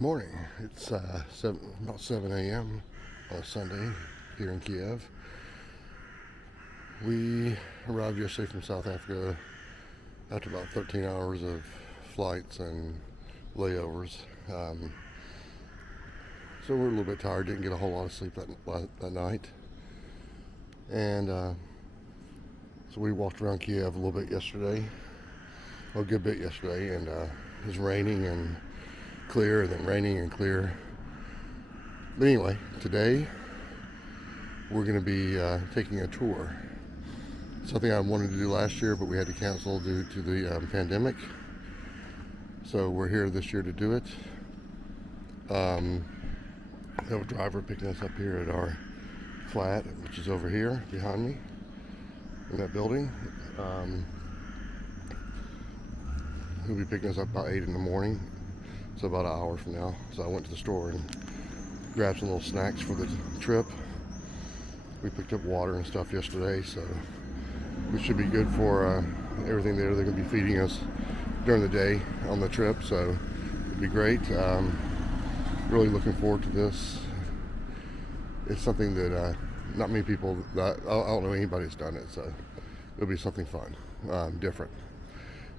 Morning. It's about 7 a.m. on a Sunday here in Kiev. We arrived yesterday from South Africa after about 13 hours of flights and layovers. So we're a little bit tired, didn't get a whole lot of sleep that night. And so we walked around Kiev a little bit yesterday, a good bit yesterday, and it was raining and clear, and then raining and clear. But anyway, today we're going to be taking a tour. Something I wanted to do last year, but we had to cancel due to the pandemic. So we're here this year to do it. We have a driver picking us up here at our flat, which is over here behind me in that building. He'll be picking us up about 8 in the morning. So about an hour from now. So I went to the store and grabbed some little snacks for the trip. We picked up water and stuff yesterday, so we should be good for everything there. They're going to be feeding us during the day on the trip, so it'd be great. Really looking forward to this. It's something that not many people, I don't know anybody that's done it, so it'll be something fun, different.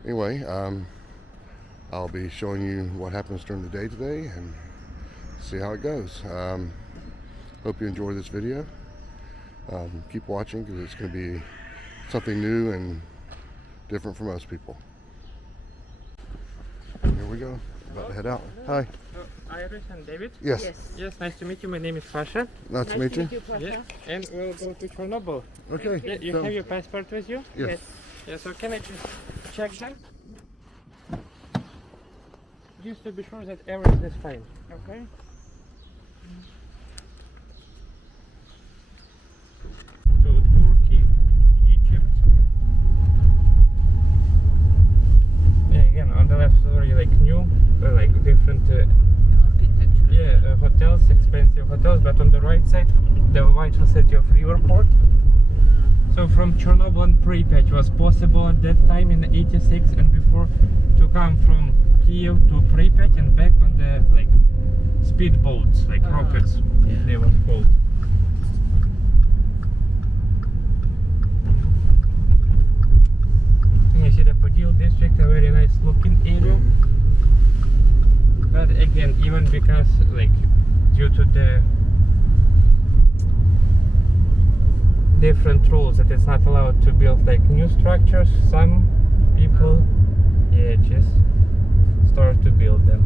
Anyway, I'll be showing you what happens during the day today and see how it goes. Hope you enjoy this video. Keep watching because it's going to be something new and different for most people. Here we go. About to head out. Hi. Iris and David? Yes. Yes, nice to meet you. My name is Pasha. Nice to meet you. Pasha. Yeah, and we'll go to Chernobyl. Okay. Yeah, you have your passport with you? Yes. Yeah, so can I just check that? Just to be sure that everything is fine. Okay? So Turkey, Egypt. Yeah, again, on the left is already like new, like different hotels, expensive hotels, but on the right side, the white facility of Riverport. So from Chernobyl and Pripyat was possible at that time in '86 and before to come from Kiev to Pripyat and back on the like speedboats, like rockets, they were called. And you see the Podil district, a very nice looking area. But again, even because like due to the different rules that it's not allowed to build like new structures, some people just start to build them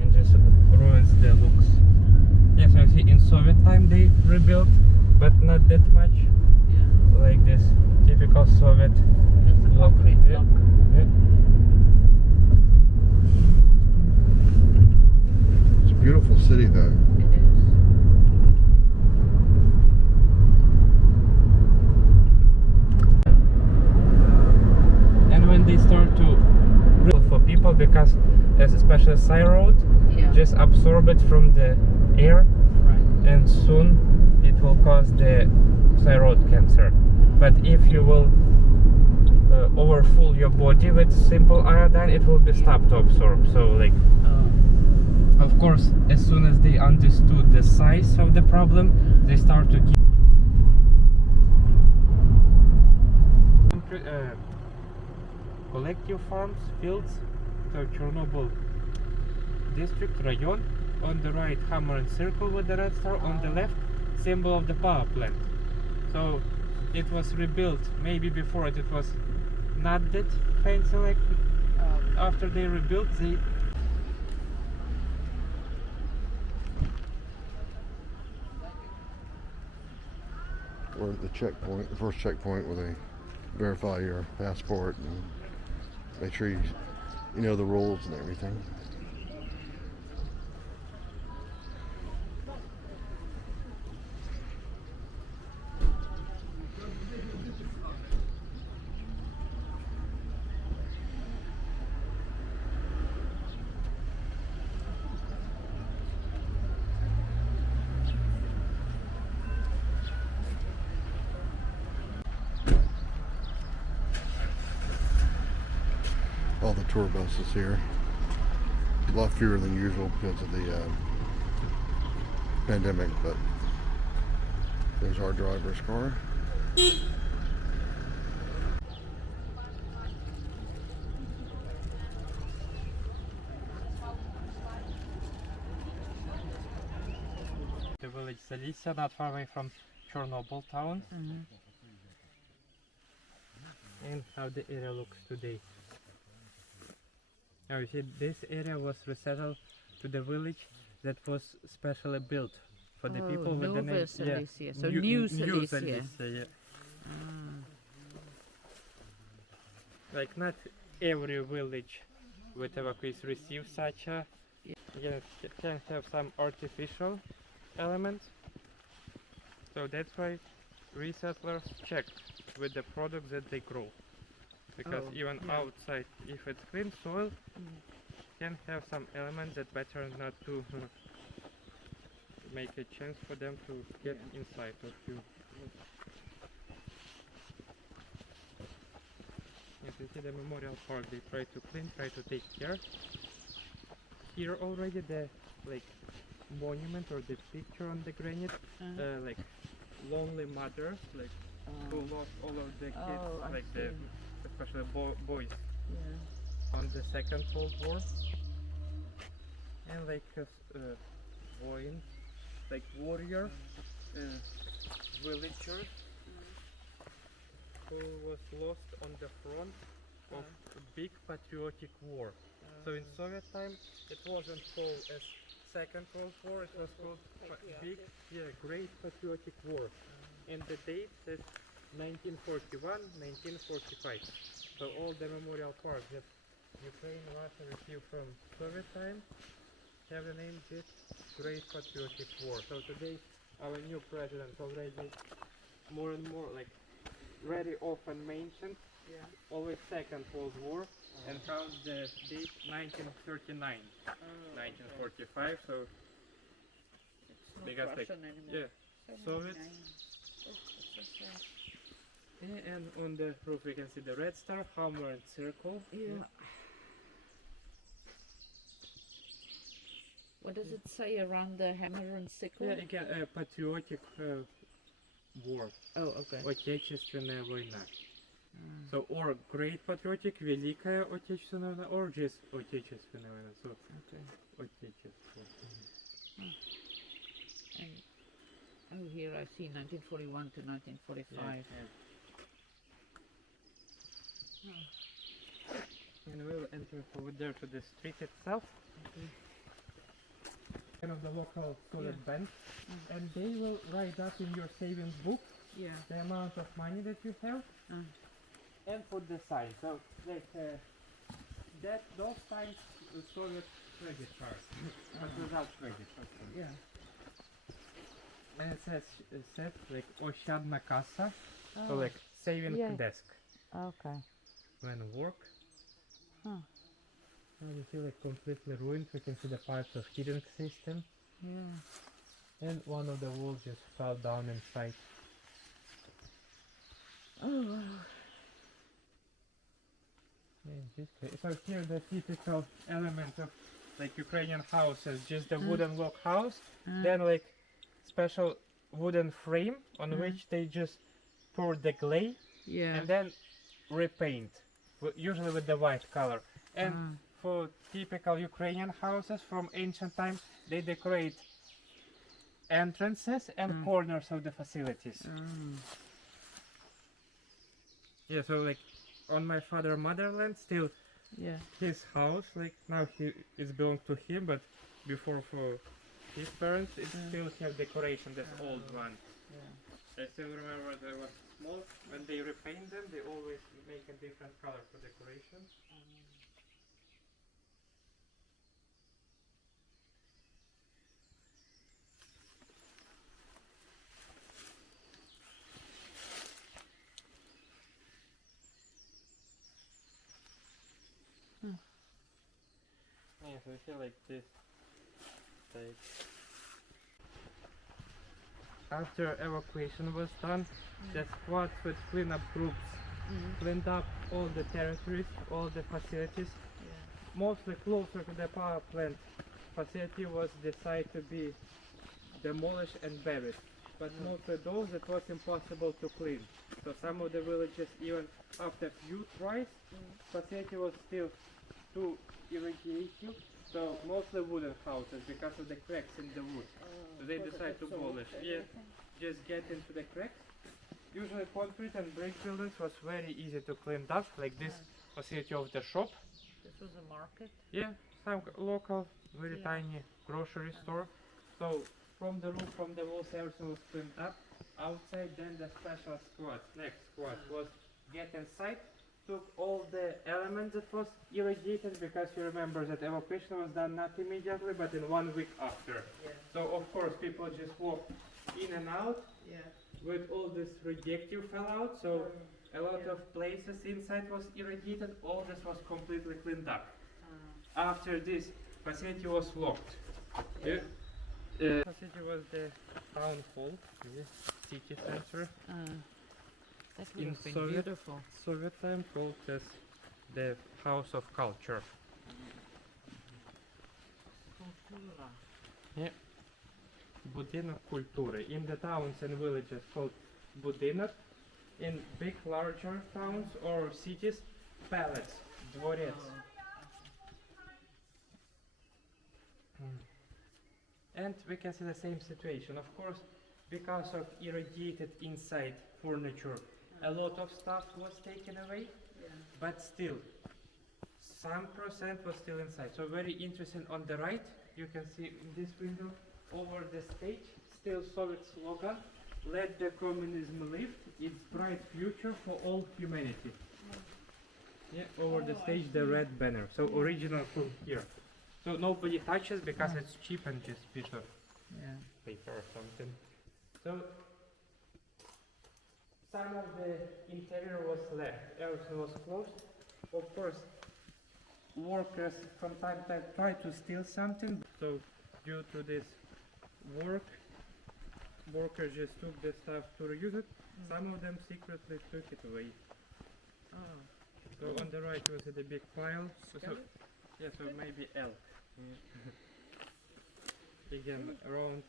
and just ruins the looks. Yes, I see in Soviet time they rebuilt, but not that much. Like this typical Soviet block. It's a beautiful city though. They start to for people because especially side road just absorb it from the air, and soon it will cause the side road cancer. But if you will overfull your body with simple iodine, it will be stopped to absorb. So like of course as soon as they understood the size of the problem, they start to give collective farms, fields, so Chernobyl district, rayon. On the right, hammer and circle with the red star. On the left, symbol of the power plant. So it was rebuilt. Maybe before it was not that fancy. Like after they rebuilt, they We're at the checkpoint, the first checkpoint where they verify your passport and make sure you know the rules and everything. All the tour buses here. a lot fewer than usual because of the pandemic, but there's our driver's car. The village Zalicia, not far away from Chernobyl town. And how the area looks today. Now you see, this area was resettled to the village that was specially built for the people with the name. Zalicia. So New Zalicia. Yeah. Like not every village with evacuees receive such a. Yeah, can have some artificial elements. So that's why resettlers check with the products that they grow. Because even outside, if it's clean soil, can have some elements that better not to make a chance for them to get inside of you. As you see the memorial park, they try to clean, try to take care. Here already the monument or the picture on the granite, like lonely mothers, who lost all of the kids, especially boys, on the Second World War, and warriors, villagers who was lost on the front of a big patriotic war. So in Soviet time it wasn't called as Second World War, it was called Great Patriotic War. And the date says 1941, 1945. So all the memorial parks that Ukraine, Russia received from Soviet time have the name this Great Patriotic War. So today our new president already more and more very often mentioned always Second World War and count the date 1939, 1945. So It's not because Russian anymore. Soviets. And on the roof we can see the red star, hammer and circle. What does it say around the hammer and sickle? Yeah, again, patriotic war. Oh, okay. Отечественная война. So, or Great Patriotic, Великая Отечественная война, or just Отечественная война. So, Отечество. And here I see 1941 to 1945. And we'll enter over there to the street itself. Kind of the local student bank, and they will write up in your savings book the amount of money that you have and put the sign. So those signs Soviet credit cards, but without credit card. And it says Ощадна касса, so saving desk. Okay. When work. And you feel completely ruined. We can see the parts of heating system. And one of the walls just fell down inside. So here the typical element of Ukrainian houses, just the wooden log house, then special wooden frame on which they just pour the clay and then repaint, usually with the white color. And for typical Ukrainian houses from ancient times, they decorate entrances and corners of the facilities. Yeah, so on my father motherland, still his house, now it belongs to him, but before for his parents, it still have decoration, this old one. I still remember they were small, when they repaint them, they always make a different color for decoration. Yeah, so I feel like this. After evacuation was done, the squads with cleanup groups cleaned up all the territories, all the facilities, mostly closer to the power plant facility was decided to be demolished and buried. But mostly those it was impossible to clean. So some of the villages, even after few tries, facility was still too irritative. So mostly wooden houses because of the cracks in the wood. So they decided to abolish. Yeah, just get into the cracks. Usually concrete and brick buildings was very easy to clean up, like this facility of the shop. This was a market. Yeah, some local, very Yeah. tiny grocery store. So from the roof, from the walls, everything was cleaned up. Outside, then the special squad, next squad was get inside, took all the elements that was irrigated, because you remember that evacuation was done not immediately, but in 1 week after. Yeah. So of course people just walked in and out Yeah. with all this radioactive fell out. So a lot of places inside was irrigated. All this was completely cleaned up. After this, facility was locked. Yeah. Facility was the town hall, the city center. That would In have been Soviet- beautiful. Soviet time called as the House of Culture. Kultura. Budinok культури. In the towns and villages called Budinok. In big larger towns or cities, palace, dvorец. And we can see the same situation. Of course, because of irradiated inside furniture, a lot of stuff was taken away, but still, some percent was still inside. So very interesting. On the right, you can see in this window over the stage, still Soviet slogan, "Let the communism live, it's bright future for all humanity." Yeah, over the stage, the red banner. So original from here. So nobody touches because it's cheap and just piece of Yeah. paper or something. So some of the interior was left, everything was closed. Of course, workers from time to time try to steal something. So due to this workers just took the stuff to reuse it. Some of them secretly took it away. Oh. So on the right you see the big pile. So, Skeleton? yeah, so maybe elk. Again, around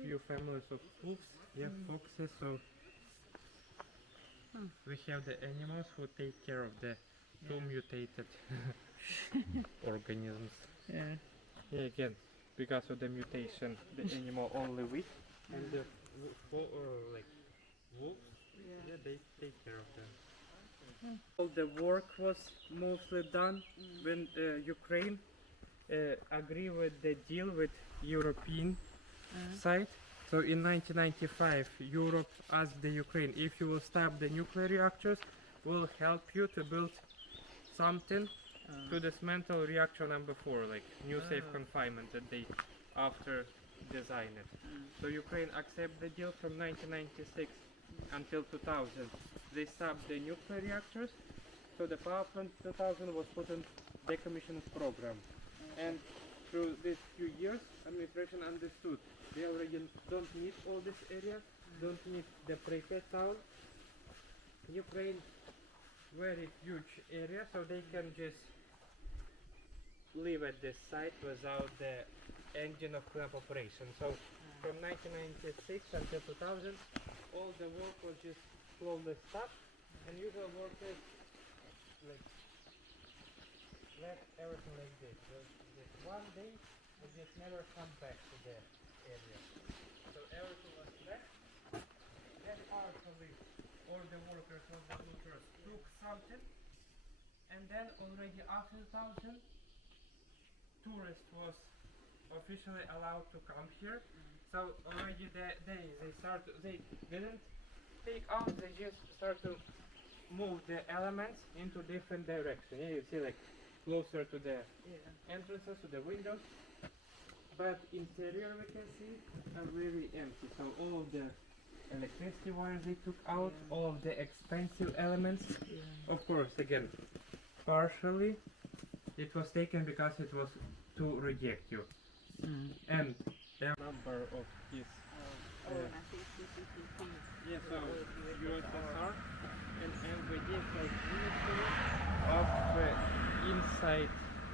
few families of wolves, yeah, foxes. So we have the animals who take care of the two mutated organisms. Yeah. Yeah, again, because of the mutation, the animal only weak, and the like wolves, yeah, they take care of them. All the work was mostly done when Ukraine agree with the deal with European side. So in 1995, Europe asked the Ukraine, if you will stop the nuclear reactors, we'll help you to build something to dismantle reactor number 4, like new safe confinement that they after design it. So Ukraine accept the deal from 1996 until 2000. They stopped the nuclear reactors. So the power plant 2000 was put in decommissioning program. And through these few years, administration understood they already don't need all this area, don't need the Pripyat town. Ukraine, very huge area, so they can just live at this site without the engine of cleanup operation. So from 1996 until 2000, all the work was just slowly stopped, and usual workers like left everything like this. Just one day, they just never come back to the area. So everything was left. Then partially, all the workers, all the looters took something, and then already after 2000, tourists was officially allowed to come here. So already they didn't take out, they just start to move the elements into different direction. Yeah, you see, like closer to the entrances, to the windows. But interior we can see are really empty. So all of the electricity wires they took out, all of the expensive elements. Of course, again, partially it was taken because it was too radioactive. And the number of his yeah, so USSR and NVD has ministry of inside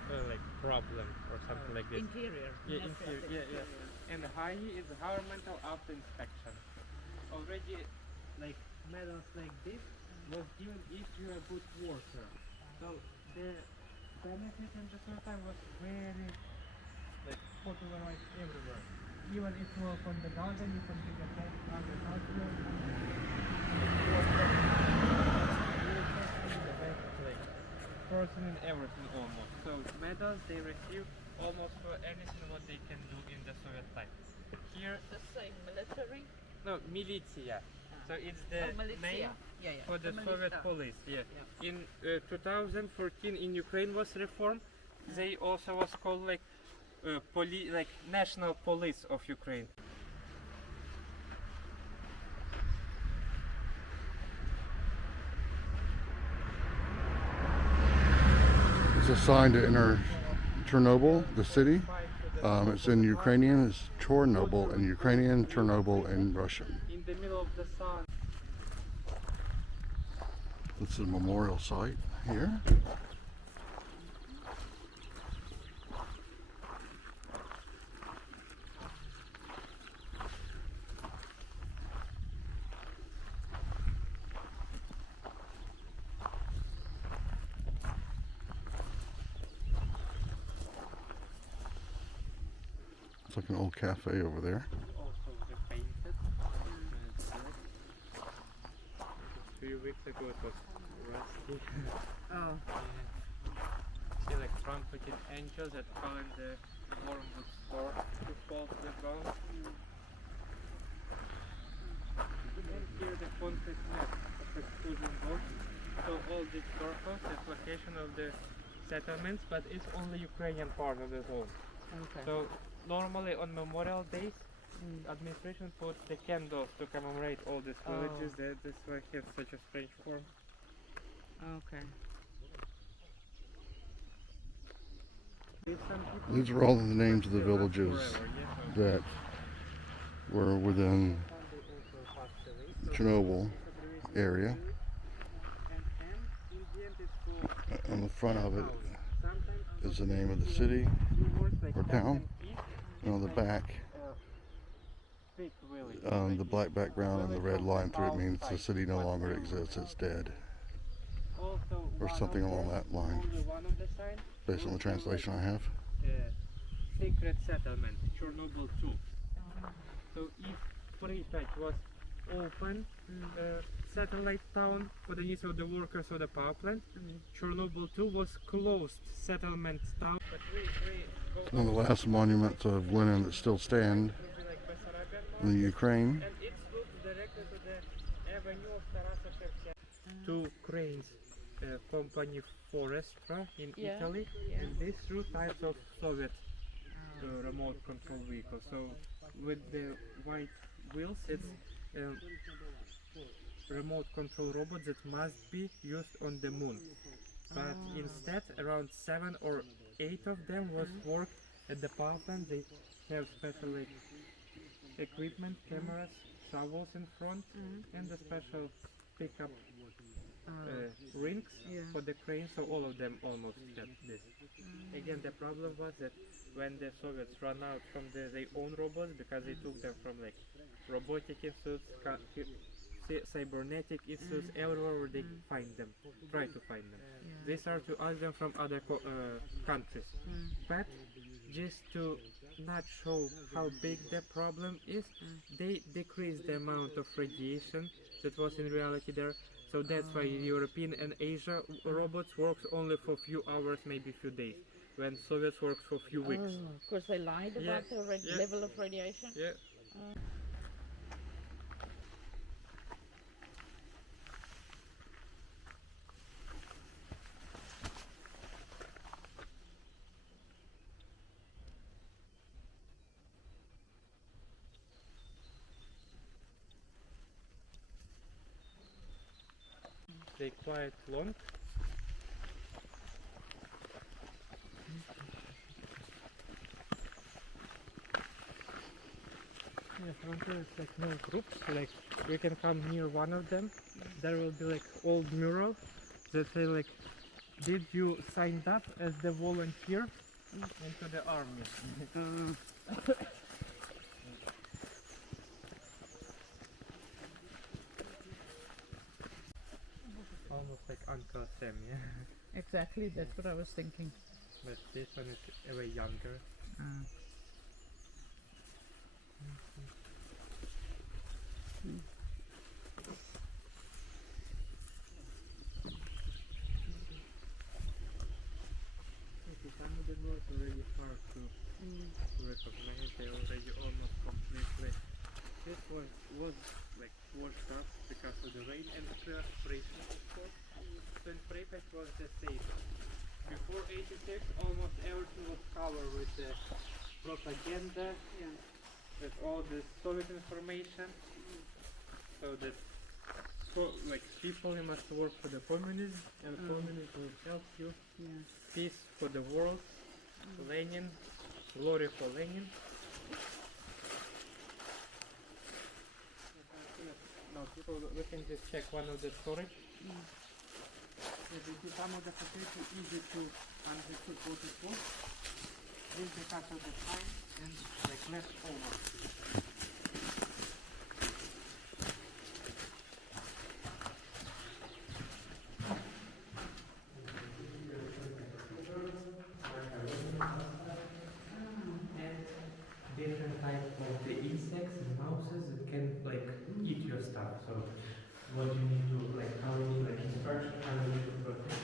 like problem or something like this. Interior. Yeah, Not interior, just yeah, yeah. And high is environmental after inspection. Already, like medals like this was given if you are a good worker. So the benefit in the same time was very like popularized everywhere. Even if you work on the garden, you can be the best agricultural the best like person in everything almost. So medals they receive almost for anything what they can do in the Soviet time. Here, The same military. no, militia. So it's the militia. name Yeah, yeah. for the Soviet militia. police. Yeah. Yeah. In 2014, in Ukraine was reformed. They also was called like like national police of Ukraine. It's a sign to enter Chernobyl, the city. It's in Ukrainian, it's Chernobyl in Ukrainian, Chernobyl in Russian. In the middle of the sun. This is a memorial site here. It's like an old cafe over there. Also repainted. A few weeks ago it was rusty. Oh. See like trumpeted angels that fell in the wormwood store to fall to the ground. And here the concrete map of exclusion board. So all these circles, the location of the settlements, but it's only Ukrainian part of the zone. Okay. So normally on Memorial Days, administration puts the candles to commemorate all these villages. That's why it has such a strange form. Okay. These are all the names of the villages that were within Chernobyl area. On the front of it is the name of the city or town, and on the back, the black background and the red line through it means the city no longer exists, it's dead, or something along that line, based on the translation I have. Secret settlement, Chernobyl 2. So if Pripyat was open satellite town for the needs of the workers of the power plant, Chernobyl 2 was closed settlement town. But One of the last monuments of Lenin that still stand in the Ukraine. and it looks directly to the avenue of Tarasa Shevchenko. Two cranes, company Forestra in Italy, and these two types of Soviet remote control vehicles. So with the white wheels, it's remote control robots that must be used on the moon. But instead, around 7 or 8 of them was work at the power plant. They have special equipment, cameras, shovels in front, and the special pickup rings for the crane. So all of them almost had this. Again, the problem was that when the Soviets ran out from their own robots, because they took them from like robotic institutes, cybernetic institutes, everywhere where they find them, try to find them. They start to ask them from other countries. But just to not show how big the problem is, they decreased the amount of radiation that was in reality there. So that's why European and Asia robots works only for a few hours, maybe a few days, when Soviets works for a few weeks. Of course, they lied about the level of radiation. Yeah. They quite long. Yeah, sometimes like no groups, like we can come near one of them. There will be like old mural that say like did you sign up as the volunteer into the army? Almost like Uncle Sam, yeah? Exactly, that's what I was thinking. But this one is way younger. Some of them was already hard to recognize. They already almost completely. This was like washed up because of the rain and evaporation, of course. So in Pripyat was the same. Before 86, almost everything was covered with the propaganda, with all the Soviet information. So that like people you must work for the communism, and communism will help you. Peace for the world, Lenin, glory for Lenin. Now people, we can just check one of the storage. Some of the potato easy to understood what it was. This because of the time and like less over. Different types of the insects and mouses that can like eat your stuff. So what you need to like how you need like instruction, how you need to protect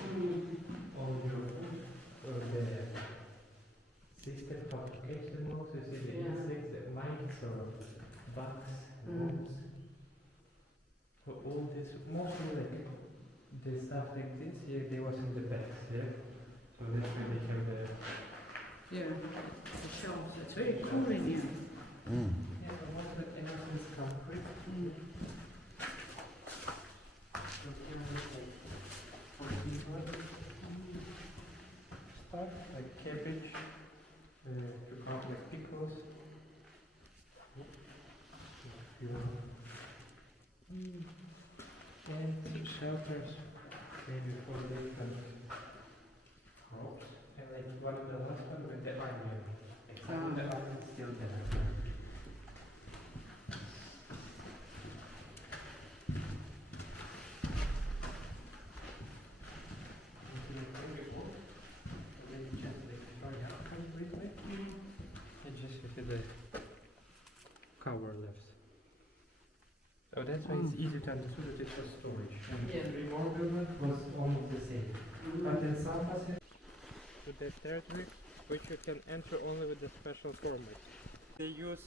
all your food or the system how to catch the mouses, the insects, the mites or bugs, moths. So all this mostly like the stuff like this here they was in the bags, yeah. So that's where they have the the shelves. It's very cool in here. yeah, the ones that everything's concrete. So here is like for people stuff like cabbage, to cut like pickles. And shelters maybe for different crops. And like one of the last one with the onion. Like the onion is still there. The cover left. So that's why it's easy to understand that it was storage. And the removal was almost the same. But in some passages, with the territory, which you can enter only with the special permit. They use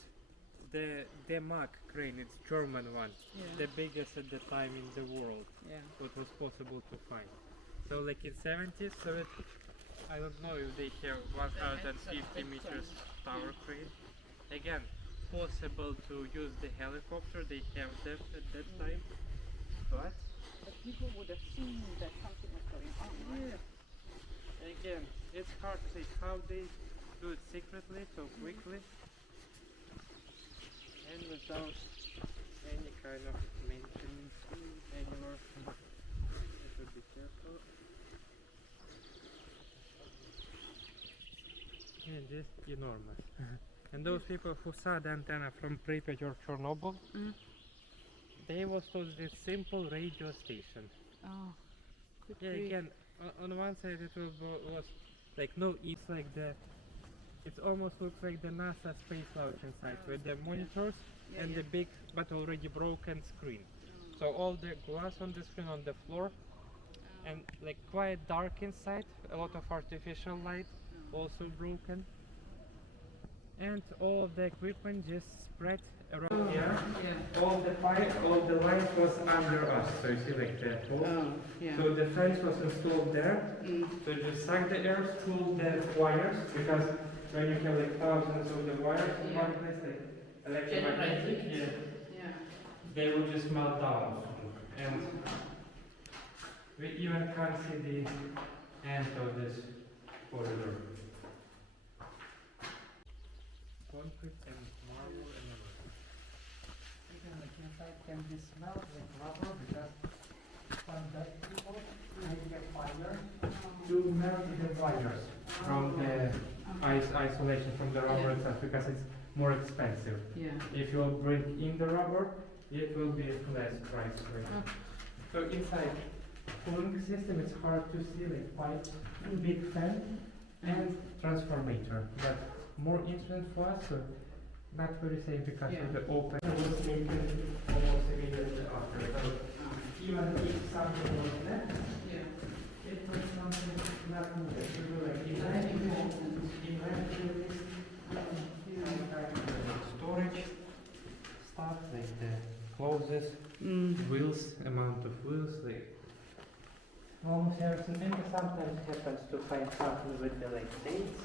the DEMAG crane, it's German one, the biggest at the time in the world, what was possible to find. So like in 70s, so I don't know if they have 150 meters tower crane. Again, possible to use the helicopter, they have that at that time, but people would have seen that something was going on, right? again, it's hard to say how they do it secretly, so quickly, and without any kind of maintenance anymore. You should be careful. Yeah, just enormous. And those people who saw the antenna from Pripyat or Chernobyl, they was told this simple radio station. Oh, could Yeah, be. again, on one side it was like no, it's like the, it almost looks like the NASA space launch inside with the monitors and the big but already broken screen. So all the glass on the screen on the floor and like quite dark inside, a lot of artificial light, also broken. And all of the equipment just spread around here. All the pipe, all the lines was under us. So you see like the hole. So the fence was installed there. So just suck the air, pull the wires, because when you have like thousands of the wires in one place, like electromagnetic, they will just melt down. And we even can't see the end of this corridor. Concrete and marble and everything. Even like inside can be smelled like rubber because some dead people, maybe a fire, to melt the wires from the isolation from the rubber itself, because it's more expensive. Yeah. If you bring in the rubber, it will be less price for you. So inside cooling system, it's hard to see, like quite big fan and transformator, but more interesting for us. So not very safe because of the open. It was taken almost immediately after. So even if something was left, it was something not moving. We were like eventually storage stuff, like the clothes, wheels, amount of wheels, like almost everything. And sometimes happens to find something with the like dates.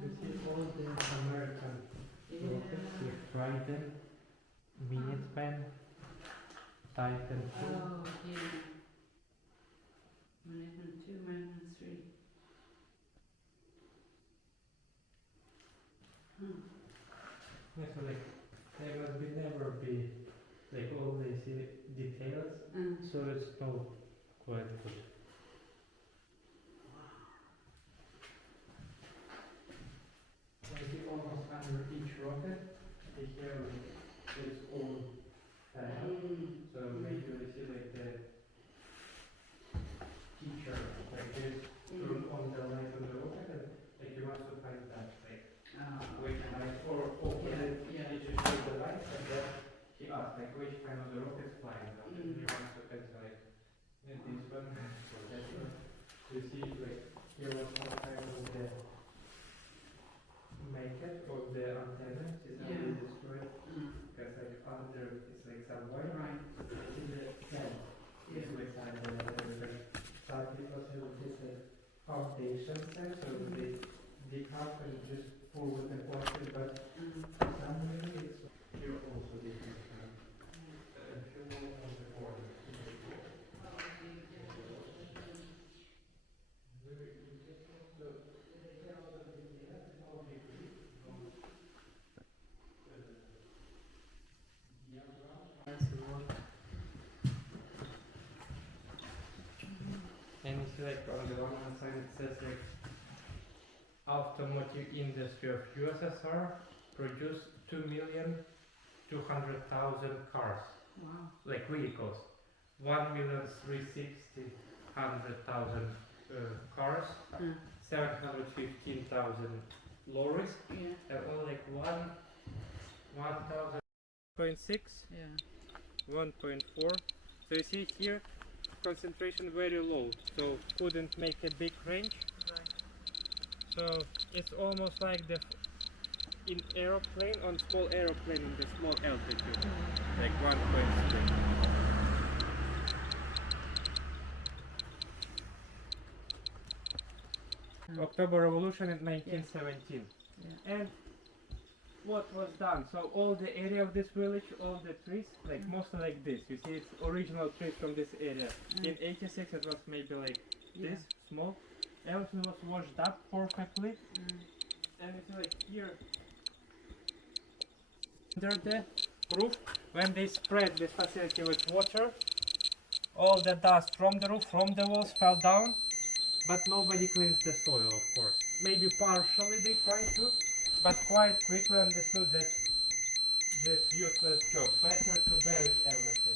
You see all the American rockets with Trident, Minuteman, Titan 2. Oh, yeah. Management 2, Management 3. Yeah, so like there will never be like all these details, so it's no quite good. Like almost under each rocket, they have its own fan. So maybe you see like the teacher like this turn on the light on the rocket, and like you want to find that like which light or open it, you just show the light, and then he asks like which kind of the rocket is flying. And then you want to tell like this one, or that one. You see like here was one kind of the makeup of the antenna is already destroyed, because like under it's like some wire. Right. In the fan, it's like some people who did the foundation set, so they dig up and just pull with the water, but some way it's here also different. Fuel on the board. And you see like on the one hand side it says like automotive industry of USSR produced 2,200,000 cars, Wow. like vehicles, 1,360,000 cars, 715,000 lorries, Yeah. and all like 1,000.6, Yeah. 1.4. So you see here concentration very low, so couldn't make a big range. Right. So it's almost like the in aeroplane, on small aeroplane in the small altitude, like 1.3. October Revolution in 1917. Yeah. And what was done? So all the area of this village, all the trees, like mostly like this. You see, it's original trees from this area. In '86, it was maybe like this, small. Everything was washed up perfectly. And it's like here, under the roof, when they spread this facility with water, all the dust from the roof, from the walls fell down, but nobody cleans the soil, of course. Maybe partially they try to, but quite quickly understood that just useless job. Better to bury everything.